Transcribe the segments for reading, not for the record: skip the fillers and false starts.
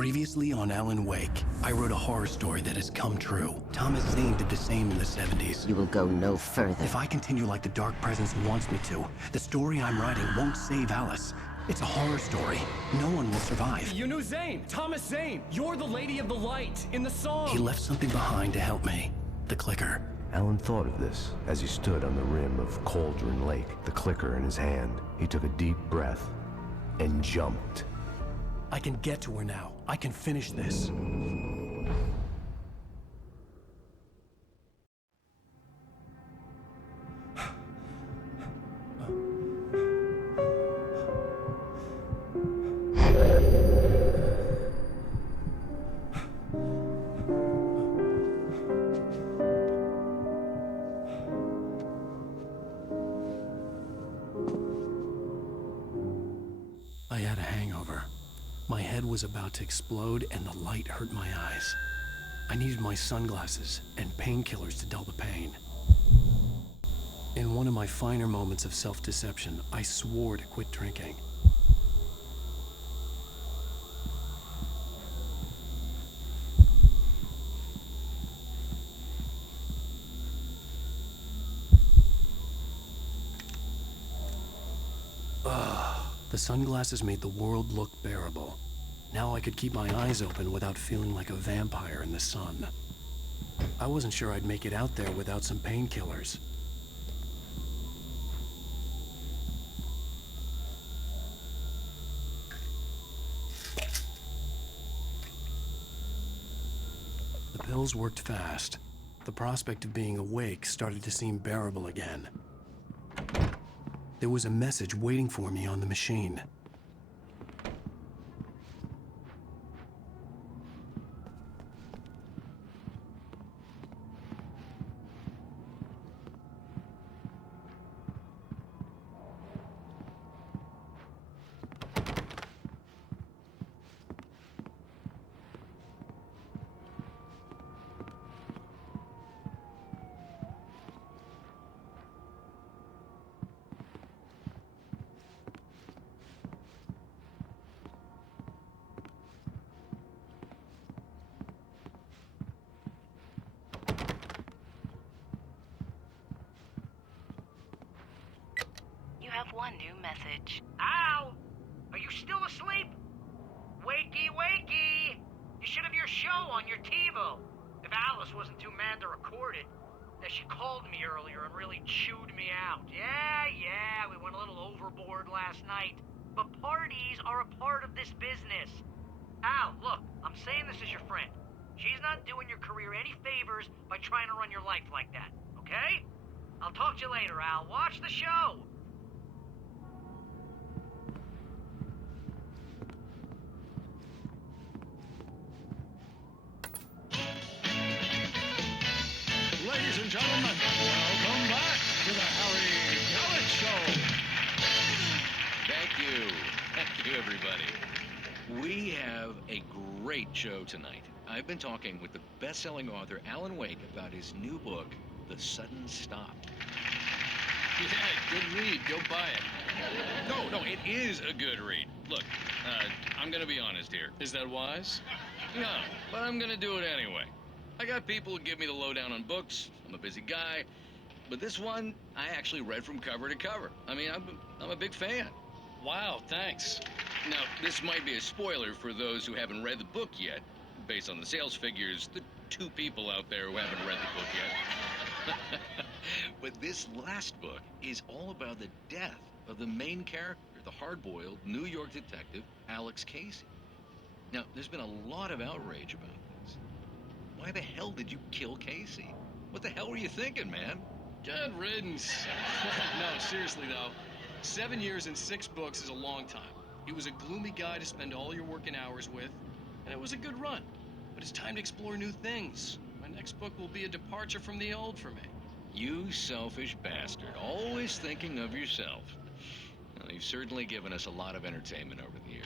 Previously on Alan Wake, I wrote a horror story that has come true. Thomas Zane did the same in the 70s. You will go no further. If I continue like the Dark Presence wants me to, the story I'm writing won't save Alice. It's a horror story. No one will survive. You knew Zane! Thomas Zane! You're the Lady of the Light in the song! He left something behind to help me. The clicker. Alan thought of this as he stood on the rim of Cauldron Lake, the clicker in his hand. He took a deep breath and jumped. I can get to her now. I can finish this. I had a hangover. My head was about to explode and the light hurt my eyes. I needed my sunglasses and painkillers to dull the pain. In one of my finer moments of self-deception, I swore to quit drinking. The sunglasses made the world look bearable. Now I could keep my eyes open without feeling like a vampire in the sun. I wasn't sure I'd make it out there without some painkillers. The pills worked fast. The prospect of being awake started to seem bearable again. There was a message waiting for me on the machine. You have one new message. Al! Are you still asleep? Wakey, wakey! You should have your show on your TiVo. If Alice wasn't too mad to record it, that she called me earlier and really chewed me out. Yeah, we went a little overboard last night. But parties are a part of this business. Al, look, I'm saying this as your friend. She's not doing your career any favors by trying to run your life like that, okay? I'll talk to you later, Al. Watch the show! Ladies and gentlemen, welcome back to the Harry Gallant Show. Thank you. Thank you, everybody. We have a great show tonight. I've been talking with the best-selling author Alan Wake about his new book, The Sudden Stop. Yeah, good read. Go buy it. No, it is a good read. Look, I'm gonna be honest here. Is that wise? No, but I'm gonna do it anyway. I got people who give me the lowdown on books. I'm a busy guy. But this one, I actually read from cover to cover. I mean, I'm a big fan. Wow, thanks. Now, this might be a spoiler for those who haven't read the book yet. Based on the sales figures, the 2 people out there who haven't read the book yet. But this last book is all about the death of the main character, the hard-boiled New York detective, Alex Casey. Now, there's been a lot of outrage about this. Why the hell did you kill Casey? What the hell were you thinking, man? Good riddance. No, seriously, though. 7 years and 6 books is a long time. He was a gloomy guy to spend all your working hours with, and it was a good run. But it's time to explore new things. My next book will be a departure from the old for me. You selfish bastard. Always thinking of yourself. Well, you've certainly given us a lot of entertainment over the years.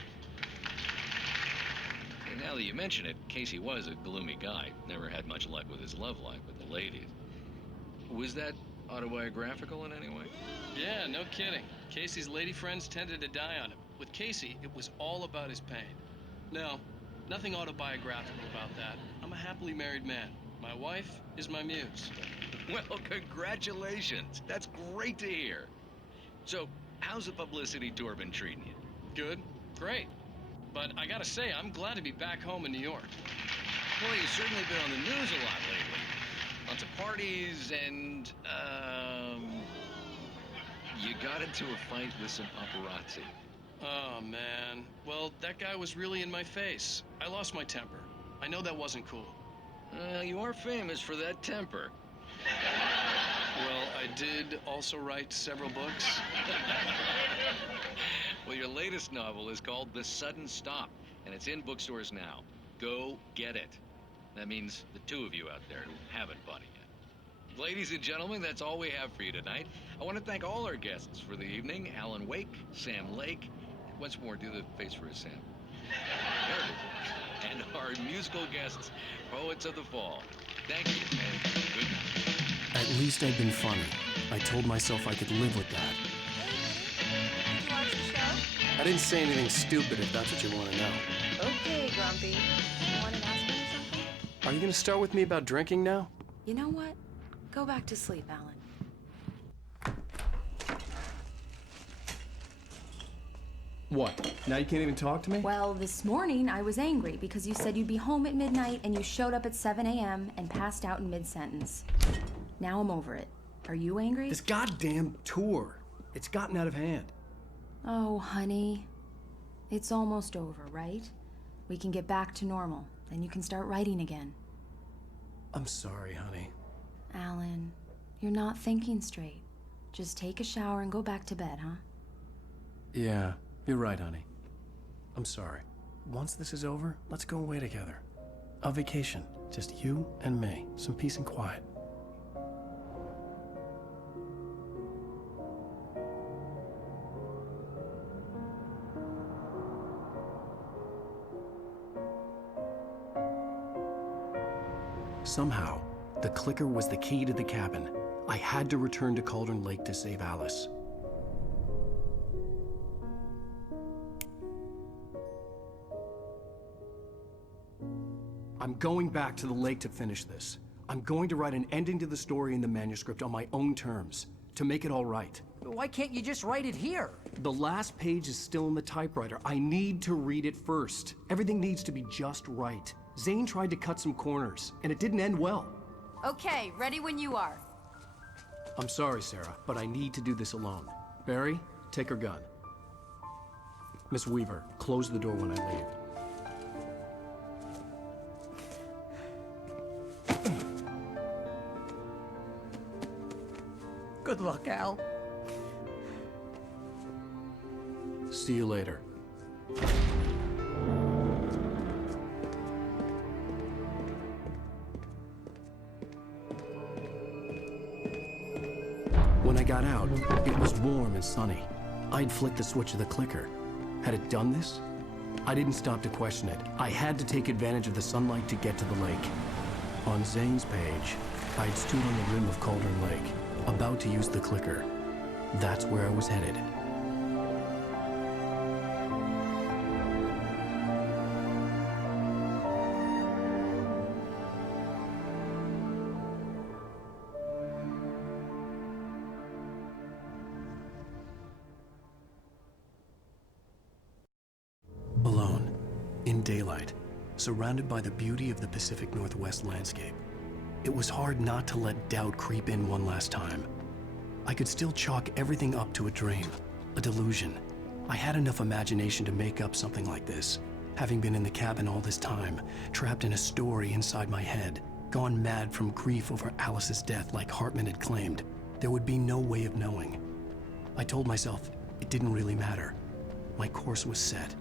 And now that you mention it, Casey was a gloomy guy. Never had much luck with his love life with the ladies. Was that autobiographical in any way? Yeah, no kidding. Casey's lady friends tended to die on him. With Casey, it was all about his pain. No, Nothing autobiographical about that. I'm a happily married man. My wife is my muse. Well, congratulations. That's great to hear. So, how's the publicity tour been treating you? Good? Great. But I gotta say, I'm glad to be back home in New York. Well, you've certainly been on the news a lot lately. Lots of parties and, you got into a fight with some paparazzi. Oh, man. Well, that guy was really in my face. I lost my temper. I know that wasn't cool. You are famous for that temper. Well, I did also write several books. Well, your latest novel is called The Sudden Stop, and it's in bookstores now. Go get it. That means the two of you out there who haven't bought it yet. Ladies and gentlemen, that's all we have for you tonight. I want to thank all our guests for the evening. Alan Wake, Sam Lake. Once more, do the face for a Sam. There it is. And our musical guests, Poets of the Fall. Thank you, and good night. At least I'd been funny. I told myself I could live with that. Did you watch the show? I didn't say anything stupid if that's what you want to know. Okay, Grumpy. You want to ask me something? Are you going to start with me about drinking now? You know what? Go back to sleep, Alan. What? Now you can't even talk to me? Well, this morning I was angry because you said you'd be home at midnight and you showed up at 7 a.m. and passed out in mid-sentence. Now I'm over it. Are you angry? This goddamn tour. It's gotten out of hand. Oh, honey. It's almost over, right? We can get back to normal. Then you can start writing again. I'm sorry, honey. Alan, you're not thinking straight. Just take a shower and go back to bed, huh? Yeah, you're right, honey. I'm sorry. Once this is over, let's go away together. A vacation. Just you and me. Some peace and quiet. Somehow, the clicker was the key to the cabin. I had to return to Cauldron Lake to save Alice. I'm going back to the lake to finish this. I'm going to write an ending to the story in the manuscript on my own terms, to make it all right. Why can't you just write it here? The last page is still in the typewriter. I need to read it first. Everything needs to be just right. Zane tried to cut some corners, and it didn't end well. Okay, ready when you are. I'm sorry, Sarah, but I need to do this alone. Barry, take her gun. Miss Weaver, close the door when I leave. Good luck, Al. See you later. When I got out, it was warm and sunny. I'd flicked the switch of the clicker. Had it done this? I didn't stop to question it. I had to take advantage of the sunlight to get to the lake. On Zane's page, I'd stood on the rim of Cauldron Lake, about to use the clicker. That's where I was headed. Alone, in daylight, surrounded by the beauty of the Pacific Northwest landscape. It was hard not to let doubt creep in one last time. I could still chalk everything up to a dream, a delusion. I had enough imagination to make up something like this, having been in the cabin all this time, trapped in a story inside my head, gone mad from grief over Alice's death like Hartman had claimed. There would be no way of knowing. I told myself it didn't really matter. My course was set.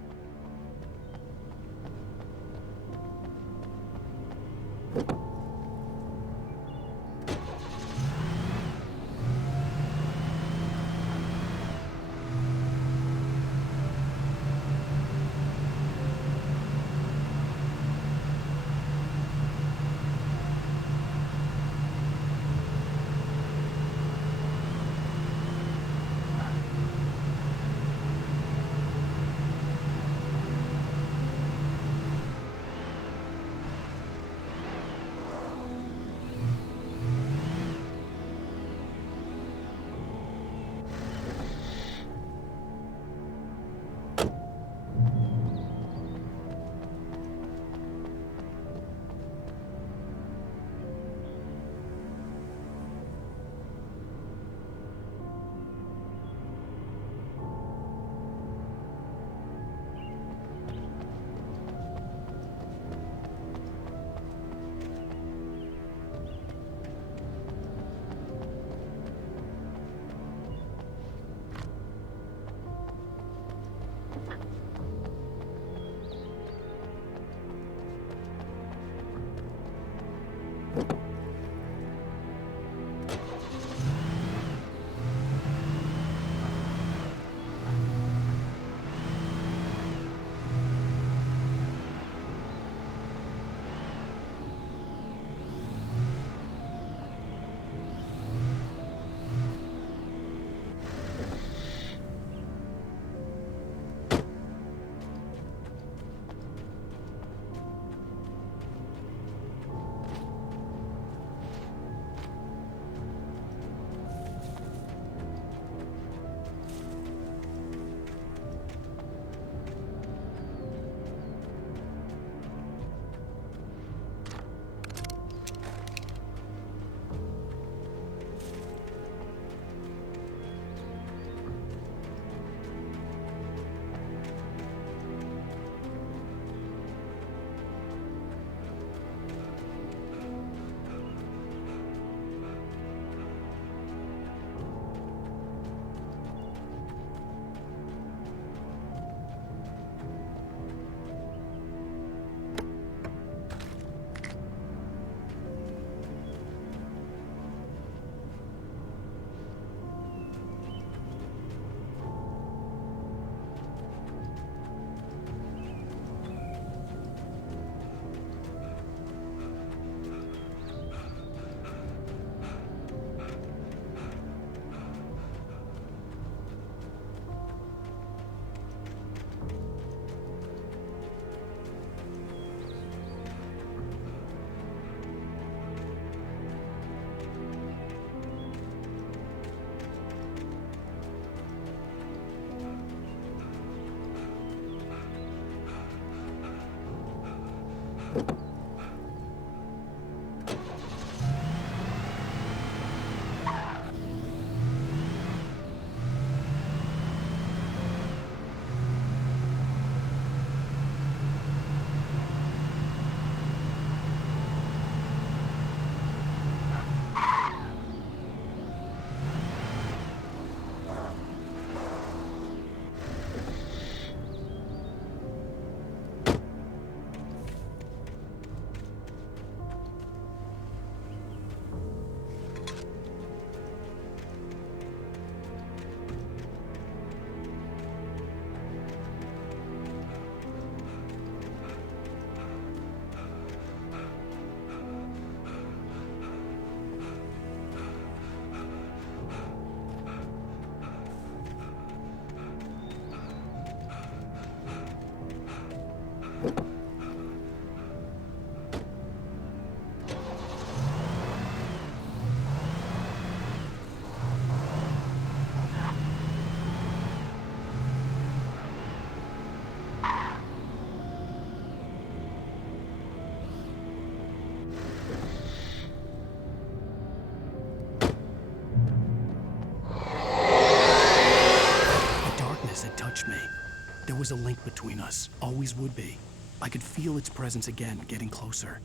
There was a link between us, always would be. I could feel its presence again, getting closer.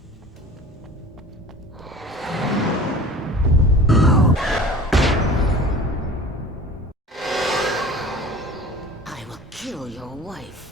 I will kill your wife.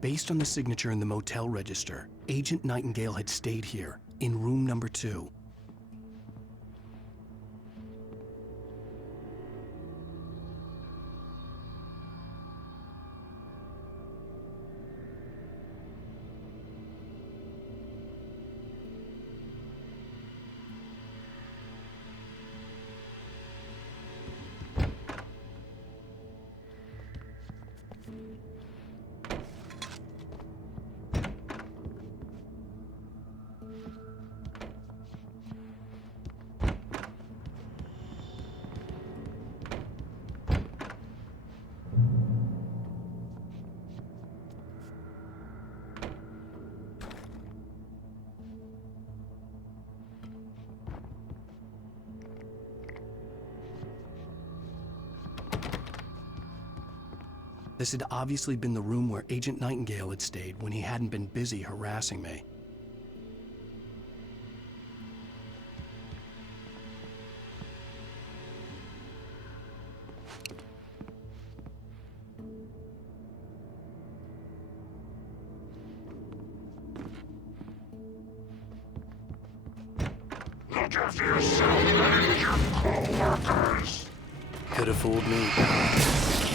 Based on the signature in the motel register, Agent Nightingale had stayed here, in room number 2. This had obviously been the room where Agent Nightingale had stayed when he hadn't been busy harassing me. look after yourself and your co-workers. Could have fooled me.